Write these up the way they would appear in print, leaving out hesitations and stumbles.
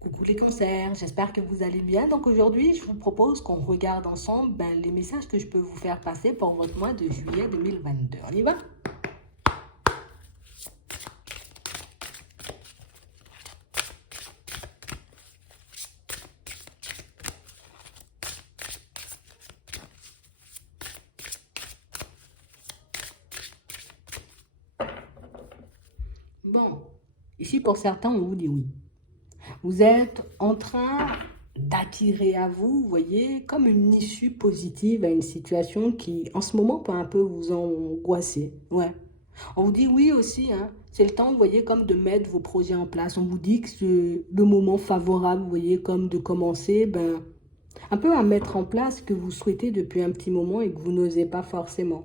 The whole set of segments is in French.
Coucou les cancers, j'espère que vous allez bien. Donc aujourd'hui, je vous propose qu'on regarde ensemble les messages que je peux vous faire passer pour votre mois de juillet 2022. On y va? Bon, ici pour certains, on vous dit oui. Vous êtes en train d'attirer à vous, vous voyez, comme une issue positive à une situation qui, en ce moment, peut un peu vous angoisser. Ouais. On vous dit oui aussi, hein. C'est le temps, vous voyez, comme de mettre vos projets en place. On vous dit que c'est le moment favorable, vous voyez, comme de commencer, un peu à mettre en place ce que vous souhaitez depuis un petit moment et que vous n'osez pas forcément.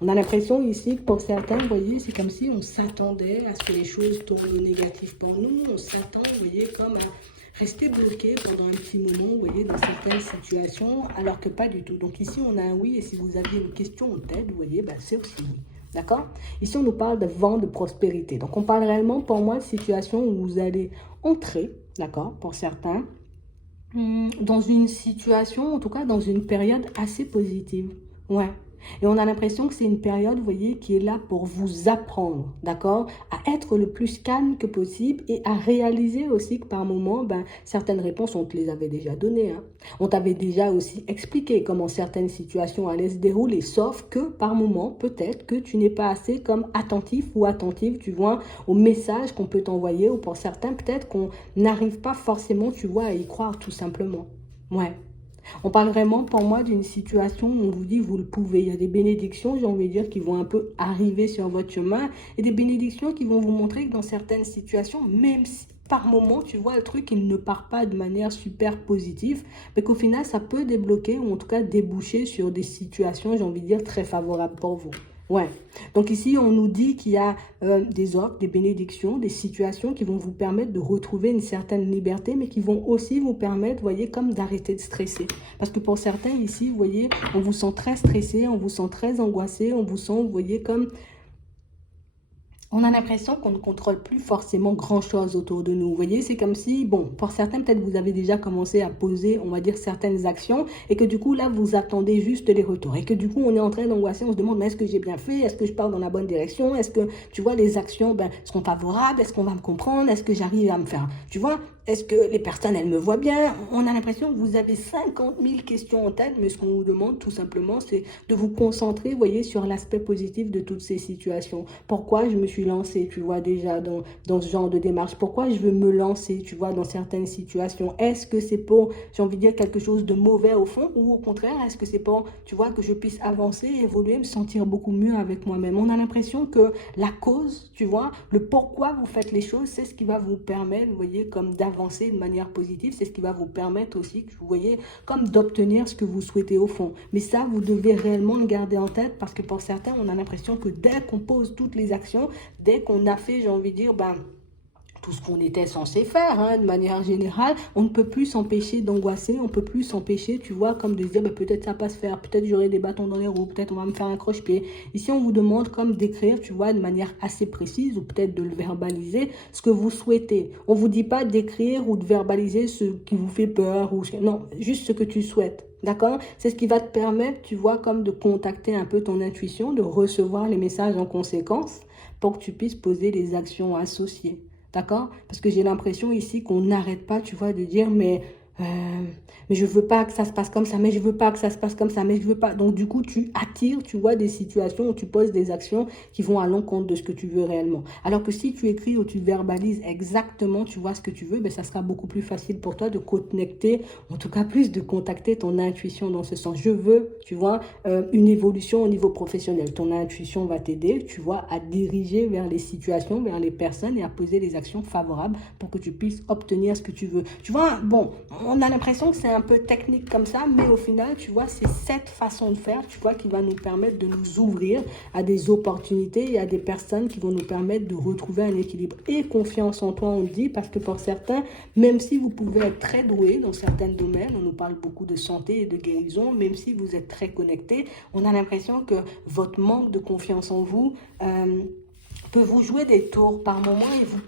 On a l'impression ici que pour certains, vous voyez, c'est comme si on s'attendait à ce que les choses tournent au négatif pour nous. On s'attend, vous voyez, comme à rester bloqué pendant un petit moment, vous voyez, dans certaines situations, alors que pas du tout. Donc ici, on a un oui, et si vous aviez une question en tête, vous voyez, c'est aussi oui. D'accord? Ici, on nous parle de vent de prospérité. Donc, on parle réellement, pour moi, de situation où vous allez entrer, d'accord, pour certains, dans une situation, en tout cas dans une période assez positive. Ouais. Et on a l'impression que c'est une période, vous voyez, qui est là pour vous apprendre, d'accord, à être le plus calme que possible et à réaliser aussi que par moment, certaines réponses, on te les avait déjà données, hein. On t'avait déjà aussi expliqué comment certaines situations allaient se dérouler, sauf que par moment, peut-être que tu n'es pas assez comme attentif ou attentive, tu vois, au message qu'on peut t'envoyer, ou pour certains, peut-être qu'on n'arrive pas forcément, tu vois, à y croire tout simplement. Ouais. On parle vraiment pour moi d'une situation où on vous dit vous le pouvez. Il y a des bénédictions, j'ai envie de dire, qui vont un peu arriver sur votre chemin et des bénédictions qui vont vous montrer que dans certaines situations, même si par moment, tu vois, le truc, il ne part pas de manière super positive, mais qu'au final, ça peut débloquer ou en tout cas déboucher sur des situations, j'ai envie de dire, très favorables pour vous. Ouais. Donc ici, on nous dit qu'il y a des offres, des bénédictions, des situations qui vont vous permettre de retrouver une certaine liberté, mais qui vont aussi vous permettre, vous voyez, comme d'arrêter de stresser. Parce que pour certains ici, vous voyez, on vous sent très stressé, on vous sent très angoissé, on vous sent, vous voyez, comme on a l'impression qu'on ne contrôle plus forcément grand-chose autour de nous. Vous voyez, c'est comme si, bon, pour certains, peut-être vous avez déjà commencé à poser, on va dire, certaines actions et que du coup, là, vous attendez juste les retours. Et que du coup, on est en train d'angoisser, on se demande, mais est-ce que j'ai bien fait? Est-ce que je pars dans la bonne direction? Est-ce que, tu vois, les actions seront favorables? Est-ce qu'on va me comprendre? Est-ce que j'arrive à me faire, tu vois? Est-ce que les personnes, elles me voient bien? On a l'impression que vous avez 50 000 questions en tête, mais ce qu'on vous demande tout simplement, c'est de vous concentrer, vous voyez, sur l'aspect positif de toutes ces situations. Pourquoi je me suis lancée, tu vois, déjà dans ce genre de démarche? Pourquoi je veux me lancer, tu vois, dans certaines situations? Est-ce que c'est pour, j'ai envie de dire, quelque chose de mauvais au fond, ou au contraire, est-ce que c'est pour, tu vois, que je puisse avancer, évoluer, me sentir beaucoup mieux avec moi-même? On a l'impression que la cause, tu vois, le pourquoi vous faites les choses, c'est ce qui va vous permettre, vous voyez, comme d'avancer de manière positive, c'est ce qui va vous permettre aussi, vous voyez, comme d'obtenir ce que vous souhaitez au fond. Mais ça, vous devez réellement le garder en tête parce que pour certains, on a l'impression que dès qu'on pose toutes les actions, dès qu'on a fait, j'ai envie de dire, tout ce qu'on était censé faire, hein, de manière générale, on ne peut plus s'empêcher d'angoisser, on ne peut plus s'empêcher, tu vois, comme de se dire, peut-être ça va pas se faire, peut-être j'aurai des bâtons dans les roues, peut-être on va me faire un croche-pied. Ici, on vous demande comme d'écrire, tu vois, de manière assez précise, ou peut-être de le verbaliser, ce que vous souhaitez. On vous dit pas d'écrire ou de verbaliser ce qui vous fait peur, ou non, juste ce que tu souhaites. D'accord? C'est ce qui va te permettre, tu vois, comme de contacter un peu ton intuition, de recevoir les messages en conséquence pour que tu puisses poser les actions associées. D'accord? Parce que j'ai l'impression ici qu'on n'arrête pas, tu vois, de dire, euh, mais je veux pas que ça se passe comme ça, mais je veux pas que ça se passe comme ça, mais je veux pas. Donc, du coup, tu attires, tu vois, des situations où tu poses des actions qui vont à l'encontre de ce que tu veux réellement. Alors que si tu écris ou tu verbalises exactement, tu vois, ce que tu veux, ça sera beaucoup plus facile pour toi de connecter, en tout cas plus de contacter ton intuition dans ce sens. Je veux, tu vois, une évolution au niveau professionnel. Ton intuition va t'aider, tu vois, à diriger vers les situations, vers les personnes et à poser les actions favorables pour que tu puisses obtenir ce que tu veux. Tu vois, bon, on a l'impression que c'est un peu technique comme ça, mais au final, tu vois, c'est cette façon de faire, tu vois, qui va nous permettre de nous ouvrir à des opportunités et à des personnes qui vont nous permettre de retrouver un équilibre et confiance en toi, on le dit, parce que pour certains, même si vous pouvez être très doué dans certains domaines, on nous parle beaucoup de santé et de guérison, même si vous êtes très connecté, on a l'impression que votre manque de confiance en vous peut vous jouer des tours par moment et vous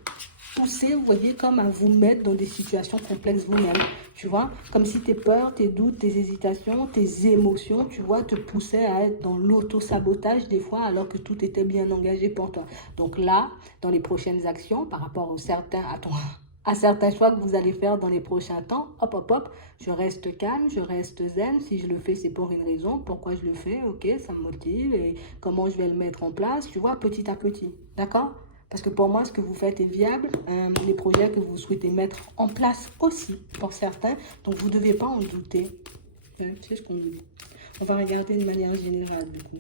pousser, vous voyez, comme à vous mettre dans des situations complexes vous-même, tu vois, comme si tes peurs, tes doutes, tes hésitations, tes émotions, tu vois, te poussaient à être dans l'auto-sabotage des fois, alors que tout était bien engagé pour toi. Donc là, dans les prochaines actions, par rapport à certains choix que vous allez faire dans les prochains temps, hop, hop, hop, je reste calme, je reste zen. Si je le fais, c'est pour une raison. Pourquoi je le fais? Ok, ça me motive. Et comment je vais le mettre en place? Tu vois, petit à petit. D'accord? Parce que pour moi, ce que vous faites est viable. Les projets que vous souhaitez mettre en place aussi, pour certains. Donc, vous ne devez pas en douter. C'est ce qu'on dit. On va regarder de manière générale, du coup.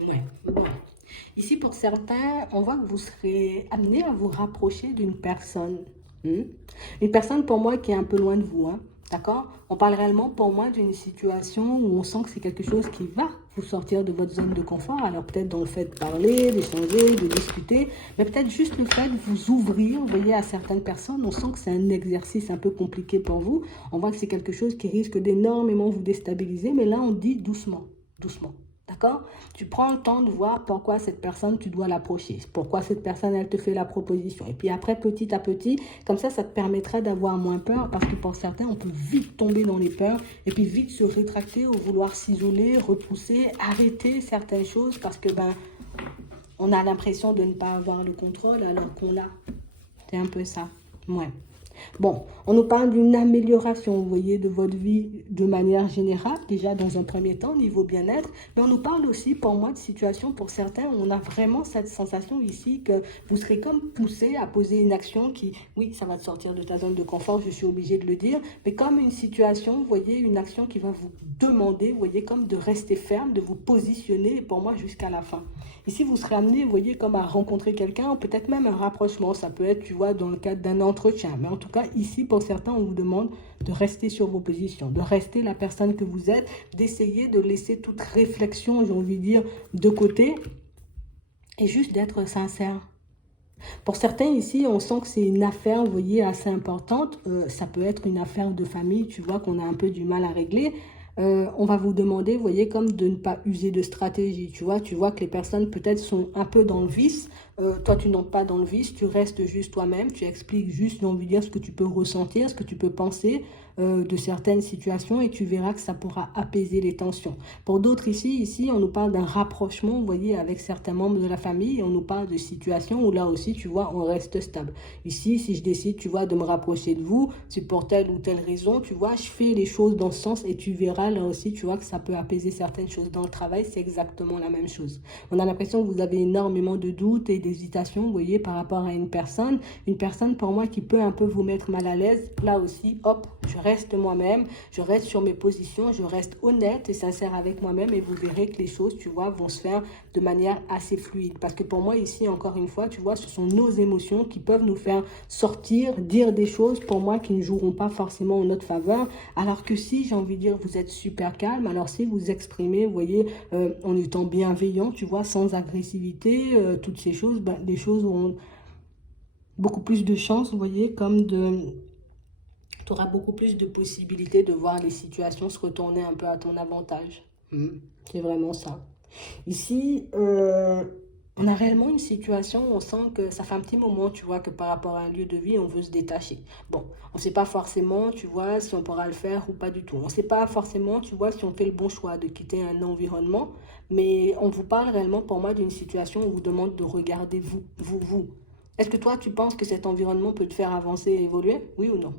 Ouais. Ici, pour certains, on voit que vous serez amené à vous rapprocher d'une personne. Hmm. Une personne, pour moi, qui est un peu loin de vous. Hein. D'accord? On parle réellement, pour moi, d'une situation où on sent que c'est quelque chose qui va vous sortir de votre zone de confort. Alors, peut-être dans le fait de parler, d'échanger, de discuter, mais peut-être juste le fait de vous ouvrir, vous voyez, à certaines personnes. On sent que c'est un exercice un peu compliqué pour vous. On voit que c'est quelque chose qui risque d'énormément vous déstabiliser, mais là, on dit doucement, doucement. D'accord? Tu prends le temps de voir pourquoi cette personne, tu dois l'approcher. Pourquoi cette personne, elle te fait la proposition. Et puis après, petit à petit, comme ça te permettra d'avoir moins peur. Parce que pour certains, on peut vite tomber dans les peurs. Et puis vite se rétracter ou vouloir s'isoler, repousser, arrêter certaines choses. Parce que, on a l'impression de ne pas avoir le contrôle alors qu'on l'a. C'est un peu ça. Ouais. Bon, on nous parle d'une amélioration, vous voyez, de votre vie de manière générale, déjà dans un premier temps, niveau bien-être, mais on nous parle aussi, pour moi, de situations, pour certains, où on a vraiment cette sensation ici que vous serez comme poussé à poser une action qui, oui, ça va te sortir de ta zone de confort, je suis obligée de le dire, mais comme une situation, vous voyez, une action qui va vous demander, vous voyez, comme de rester ferme, de vous positionner, pour moi, jusqu'à la fin. Ici, vous serez amené, vous voyez, comme à rencontrer quelqu'un, peut-être même un rapprochement. Ça peut être, tu vois, dans le cadre d'un entretien. Mais en tout cas, ici, pour certains, on vous demande de rester sur vos positions, de rester la personne que vous êtes, d'essayer de laisser toute réflexion, j'ai envie de dire, de côté et juste d'être sincère. Pour certains ici, on sent que c'est une affaire, vous voyez, assez importante. Ça peut être une affaire de famille, tu vois, qu'on a un peu du mal à régler. On va vous demander, vous voyez, comme de ne pas user de stratégie. Tu vois que les personnes peut-être sont un peu dans le vice. Toi, tu n'entres pas dans le vice, tu restes juste toi-même. Tu expliques juste, j'ai envie de dire, ce que tu peux ressentir, ce que tu peux penser de certaines situations et tu verras que ça pourra apaiser les tensions. Pour d'autres ici, on nous parle d'un rapprochement, vous voyez, avec certains membres de la famille et on nous parle de situations où là aussi, tu vois, on reste stable. Ici, si je décide, tu vois, de me rapprocher de vous, c'est pour telle ou telle raison, tu vois, je fais les choses dans ce sens et tu verras là aussi, tu vois, que ça peut apaiser certaines choses. Dans le travail, c'est exactement la même chose. On a l'impression que vous avez énormément de doutes et d'hésitations, vous voyez, par rapport à une personne pour moi qui peut un peu vous mettre mal à l'aise. Là aussi, hop, je reste moi-même, je reste sur mes positions, je reste honnête et sincère avec moi-même et vous verrez que les choses, tu vois, vont se faire de manière assez fluide. Parce que pour moi ici, encore une fois, tu vois, ce sont nos émotions qui peuvent nous faire sortir, dire des choses pour moi qui ne joueront pas forcément en notre faveur. Alors que si, j'ai envie de dire, vous êtes super calme, alors si vous exprimez, vous voyez, en étant bienveillant, tu vois, sans agressivité, toutes ces choses, les choses auront beaucoup plus de chances, vous voyez, comme de... Tu auras beaucoup plus de possibilités de voir les situations se retourner un peu à ton avantage. C'est vraiment ça. Ici, on a réellement une situation où on sent que ça fait un petit moment, tu vois, que par rapport à un lieu de vie, on veut se détacher. Bon, on ne sait pas forcément, tu vois, si on pourra le faire ou pas du tout. On ne sait pas forcément, tu vois, si on fait le bon choix de quitter un environnement, mais on vous parle réellement pour moi d'une situation où on vous demande de regarder vous. Est-ce que toi, tu penses que cet environnement peut te faire avancer et évoluer? Oui ou non?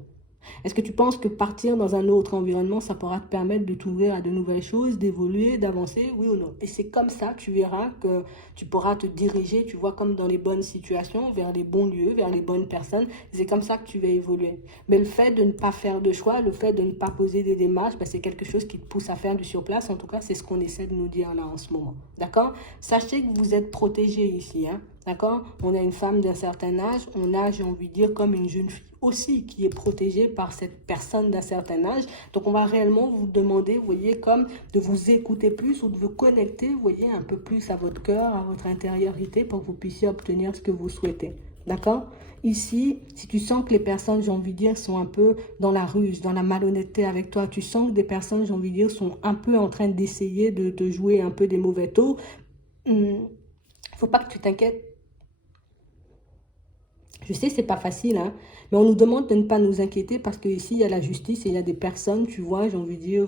Est-ce que tu penses que partir dans un autre environnement, ça pourra te permettre de t'ouvrir à de nouvelles choses, d'évoluer, d'avancer, oui ou non? Et c'est comme ça, tu verras que tu pourras te diriger, tu vois, comme dans les bonnes situations, vers les bons lieux, vers les bonnes personnes. C'est comme ça que tu vas évoluer. Mais le fait de ne pas faire de choix, le fait de ne pas poser des démarches, c'est quelque chose qui te pousse à faire du surplace. En tout cas, c'est ce qu'on essaie de nous dire là en ce moment. D'accord? Sachez que vous êtes protégés ici, hein? D'accord? On a une femme d'un certain âge, on a, j'ai envie de dire, comme une jeune fille aussi qui est protégée par cette personne d'un certain âge. Donc, on va réellement vous demander, vous voyez, comme de vous écouter plus ou de vous connecter, vous voyez, un peu plus à votre cœur, à votre intériorité pour que vous puissiez obtenir ce que vous souhaitez. D'accord? Ici, si tu sens que les personnes, j'ai envie de dire, sont un peu dans la ruse, dans la malhonnêteté avec toi, tu sens que des personnes, j'ai envie de dire, sont un peu en train d'essayer de te jouer un peu des mauvais tours, faut pas que tu t'inquiètes. Je sais, c'est pas facile, hein, mais on nous demande de ne pas nous inquiéter parce qu'ici, il y a la justice et il y a des personnes, tu vois, j'ai envie de dire,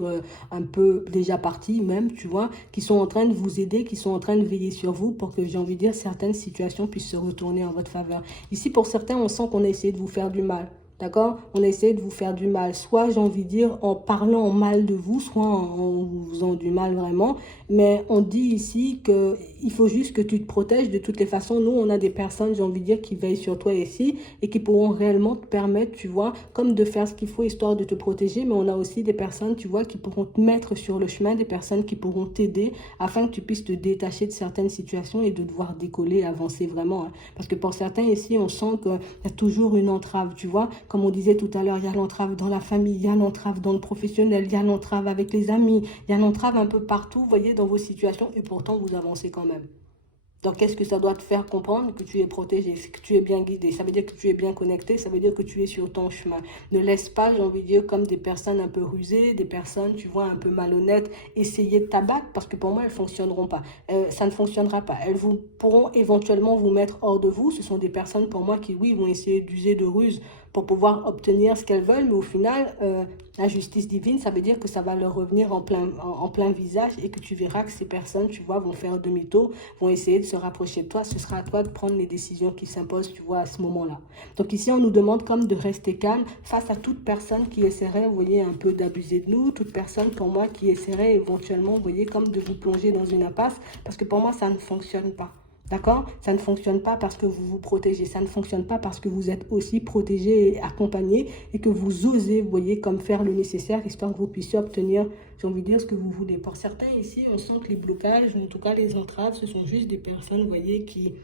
un peu déjà parties même, tu vois, qui sont en train de vous aider, qui sont en train de veiller sur vous pour que, j'ai envie de dire, certaines situations puissent se retourner en votre faveur. Ici, pour certains, on sent qu'on a essayé de vous faire du mal. D'accord? On a essayé de vous faire du mal. Soit, j'ai envie de dire, en parlant en mal de vous, soit en vous faisant du mal vraiment. Mais on dit ici qu'il faut juste que tu te protèges de toutes les façons. Nous, on a des personnes, j'ai envie de dire, qui veillent sur toi ici et qui pourront réellement te permettre, tu vois, comme de faire ce qu'il faut histoire de te protéger. Mais on a aussi des personnes, tu vois, qui pourront te mettre sur le chemin, des personnes qui pourront t'aider afin que tu puisses te détacher de certaines situations et de devoir décoller, avancer vraiment, hein. Parce que pour certains ici, on sent qu'il y a toujours une entrave, tu vois. Comme on disait tout à l'heure, il y a l'entrave dans la famille, il y a l'entrave dans le professionnel, il y a l'entrave avec les amis, il y a l'entrave un peu partout, vous voyez, dans vos situations, et pourtant vous avancez quand même. Donc, qu'est-ce que ça doit te faire comprendre? Que tu es protégé, que tu es bien guidé. Ça veut dire que tu es bien connecté, ça veut dire que tu es sur ton chemin. Ne laisse pas, j'ai envie de dire, comme des personnes un peu rusées, des personnes, tu vois, un peu malhonnêtes, essayer de t'abattre, parce que pour moi, elles ne fonctionneront pas. Ça ne fonctionnera pas. Elles vous, pourront éventuellement vous mettre hors de vous. Ce sont des personnes, pour moi, qui, oui, vont essayer d'user de ruse pour pouvoir obtenir ce qu'elles veulent, mais au final, la justice divine, ça veut dire que ça va leur revenir en plein visage et que tu verras que ces personnes, tu vois, vont faire demi-tour, vont essayer de se rapprocher de toi. Ce sera à toi de prendre les décisions qui s'imposent, tu vois, à ce moment-là. Donc ici, on nous demande comme de rester calme face à toute personne qui essaierait, vous voyez, un peu d'abuser de nous, toute personne, pour moi, qui essaierait éventuellement, vous voyez, comme de vous plonger dans une impasse, parce que pour moi, ça ne fonctionne pas. D'accord? Ça ne fonctionne pas parce que vous vous protégez. Ça ne fonctionne pas parce que vous êtes aussi protégé et accompagné et que vous osez, vous voyez, comme faire le nécessaire, histoire que vous puissiez obtenir, j'ai envie de dire, ce que vous voulez. Pour certains ici, on sent que les blocages, en tout cas les entraves, ce sont juste des personnes, vous voyez, qui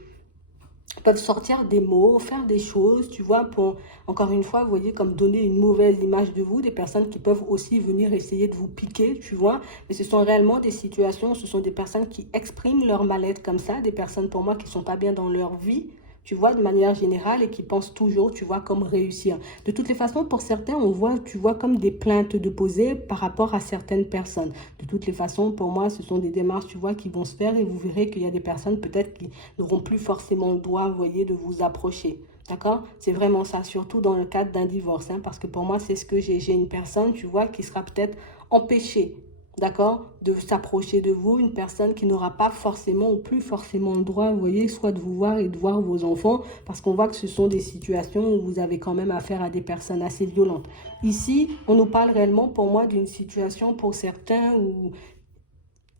peuvent sortir des mots, faire des choses, tu vois, pour, encore une fois, vous voyez, comme donner une mauvaise image de vous, des personnes qui peuvent aussi venir essayer de vous piquer, tu vois, mais ce sont réellement des situations, ce sont des personnes qui expriment leur mal-être comme ça, des personnes pour moi qui ne sont pas bien dans leur vie, tu vois, de manière générale et qui pensent toujours, tu vois, comme réussir. De toutes les façons, pour certains, on voit, tu vois, comme des plaintes déposées par rapport à certaines personnes. De toutes les façons, pour moi, ce sont des démarches, tu vois, qui vont se faire et vous verrez qu'il y a des personnes peut-être qui n'auront plus forcément le droit, vous voyez, de vous approcher. D'accord? C'est vraiment ça, surtout dans le cadre d'un divorce, hein, parce que pour moi, c'est ce que j'ai une personne, tu vois, qui sera peut-être empêchée, d'accord, de s'approcher de vous, une personne qui n'aura pas forcément ou plus forcément le droit, vous voyez, soit de vous voir et de voir vos enfants, parce qu'on voit que ce sont des situations où vous avez quand même affaire à des personnes assez violentes. Ici, on nous parle réellement, pour moi, d'une situation pour certains où,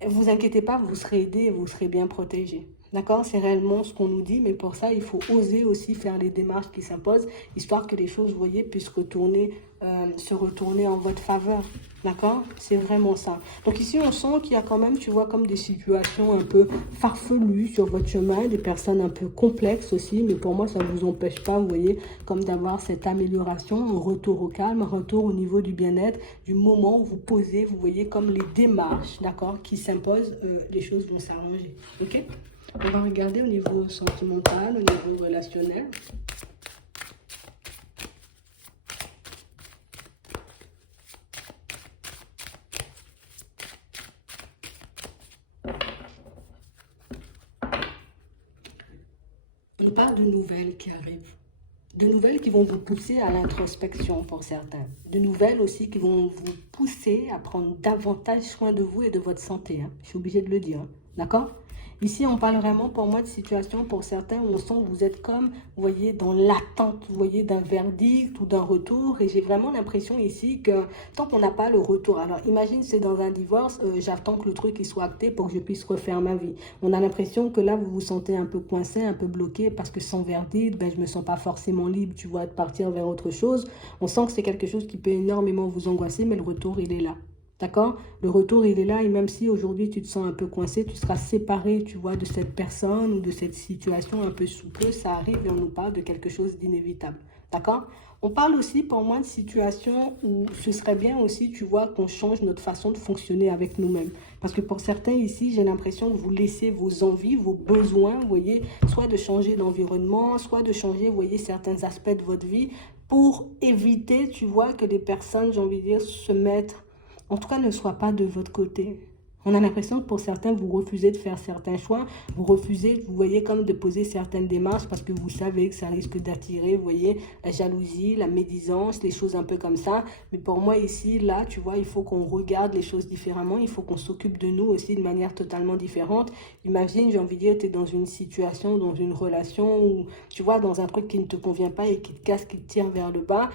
vous inquiétez pas, vous serez aidé et vous serez bien protégé. D'accord? C'est réellement ce qu'on nous dit, mais pour ça, il faut oser aussi faire les démarches qui s'imposent, histoire que les choses, vous voyez, puissent retourner, se retourner en votre faveur. D'accord? C'est vraiment ça. Donc ici, on sent qu'il y a quand même, tu vois, comme des situations un peu farfelues sur votre chemin, des personnes un peu complexes aussi, mais pour moi, ça ne vous empêche pas, vous voyez, comme d'avoir cette amélioration, un retour au calme, un retour au niveau du bien-être, du moment où vous posez, vous voyez, comme les démarches, d'accord, qui s'imposent, les choses vont s'arranger. Ok? On va regarder au niveau sentimental, au niveau relationnel. On parle de nouvelles qui arrivent. De nouvelles qui vont vous pousser à l'introspection pour certains. De nouvelles aussi qui vont vous pousser à prendre davantage soin de vous et de votre santé, hein. Je suis obligée de le dire. Hein. D'accord? Ici, on parle vraiment pour moi de situation pour certains où on sent que vous êtes comme, vous voyez, dans l'attente, vous voyez, d'un verdict ou d'un retour. Et j'ai vraiment l'impression ici que tant qu'on n'a pas le retour, alors imagine c'est dans un divorce, j'attends que le truc il soit acté pour que je puisse refaire ma vie. On a l'impression que là, vous vous sentez un peu coincé, un peu bloqué parce que sans verdict, ben, je ne me sens pas forcément libre, tu vois, de partir vers autre chose. On sent que c'est quelque chose qui peut énormément vous angoisser, mais le retour, il est là. D'accord? Le retour, il est là et même si aujourd'hui tu te sens un peu coincé, tu seras séparé, tu vois, de cette personne ou de cette situation un peu soupeuse, ça arrive et on nous parle de quelque chose d'inévitable. D'accord? On parle aussi pour moi de situations où ce serait bien aussi, tu vois, qu'on change notre façon de fonctionner avec nous-mêmes. Parce que pour certains ici, j'ai l'impression que vous laissez vos envies, vos besoins, vous voyez, soit de changer d'environnement, soit de changer, vous voyez, certains aspects de votre vie pour éviter, tu vois, que des personnes, j'ai envie de dire, se mettent, en tout cas, ne soient pas de votre côté. On a l'impression que pour certains, vous refusez de faire certains choix, vous refusez, vous voyez, comme de poser certaines démarches parce que vous savez que ça risque d'attirer, vous voyez, la jalousie, la médisance, les choses un peu comme ça. Mais pour moi ici, là, tu vois, il faut qu'on regarde les choses différemment, il faut qu'on s'occupe de nous aussi de manière totalement différente. Imagine, j'ai envie de dire, tu es dans une situation, dans une relation où, tu vois, dans un truc qui ne te convient pas et qui te casse, qui te tire vers le bas.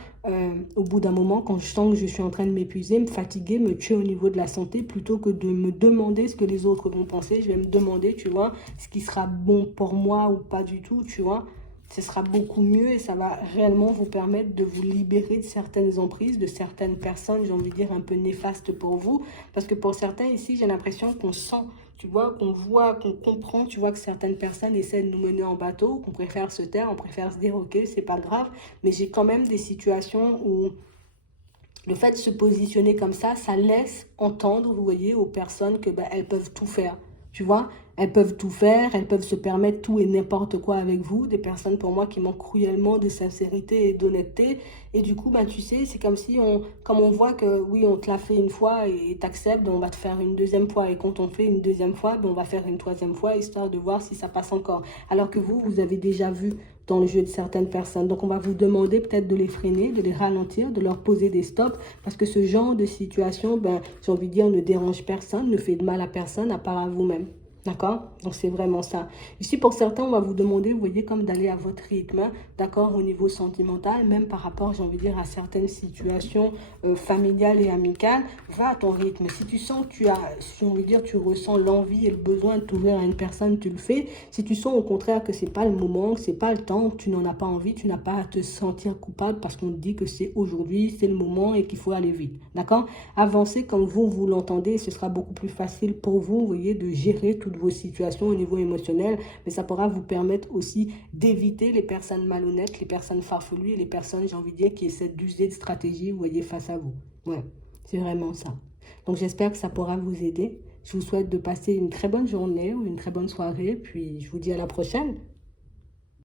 Au bout d'un moment, quand je sens que je suis en train de m'épuiser, me fatiguer, me tuer au niveau de la santé, plutôt que de me demander ce que les autres vont penser, je vais me demander, tu vois, ce qui sera bon pour moi ou pas du tout, tu vois. Ce sera beaucoup mieux et ça va réellement vous permettre de vous libérer de certaines emprises, de certaines personnes, j'ai envie de dire, un peu néfastes pour vous. Parce que pour certains ici, j'ai l'impression qu'on sent, tu vois, qu'on voit, qu'on comprend, tu vois, que certaines personnes essaient de nous mener en bateau, qu'on préfère se taire, on préfère se dire, ok, c'est pas grave. Mais j'ai quand même des situations où le fait de se positionner comme ça laisse entendre, vous voyez, aux personnes que ben, elles peuvent tout faire. Tu vois, elles peuvent tout faire, elles peuvent se permettre tout et n'importe quoi avec vous. Des personnes pour moi qui manquent cruellement de sincérité et d'honnêteté. Et du coup, ben, tu sais, c'est comme si comme on voit que oui, on te l'a fait une fois et t'acceptes, on va te faire une deuxième fois. Et quand on fait une deuxième fois, ben, on va faire une troisième fois, histoire de voir si ça passe encore. Alors que vous avez déjà vu dans le jeu de certaines personnes. Donc, on va vous demander peut-être de les freiner, de les ralentir, de leur poser des stops, parce que ce genre de situation, ben, j'ai envie de dire, ne dérange personne, ne fait de mal à personne, à part à vous-même. D'accord? Donc, c'est vraiment ça. Ici, pour certains, on va vous demander, vous voyez, comme d'aller à votre rythme, d'accord, au niveau sentimental, même par rapport, j'ai envie de dire, à certaines situations familiales et amicales. Va à ton rythme. Si tu sens que tu as, si j'ai envie de dire, tu ressens l'envie et le besoin de t'ouvrir à une personne, tu le fais. Si tu sens au contraire que c'est pas le moment, que c'est pas le temps, que tu n'en as pas envie, tu n'as pas à te sentir coupable parce qu'on te dit que c'est aujourd'hui, c'est le moment et qu'il faut aller vite. D'accord? Avancez comme vous l'entendez, ce sera beaucoup plus facile pour vous, vous voyez, de gérer toutes vos situations au niveau émotionnel, mais ça pourra vous permettre aussi d'éviter les personnes malhonnêtes, les personnes farfelues et les personnes, j'ai envie de dire, qui essaient d'user de stratégie, vous voyez, face à vous. Ouais, c'est vraiment ça. Donc j'espère que ça pourra vous aider. Je vous souhaite de passer une très bonne journée ou une très bonne soirée, puis je vous dis à la prochaine.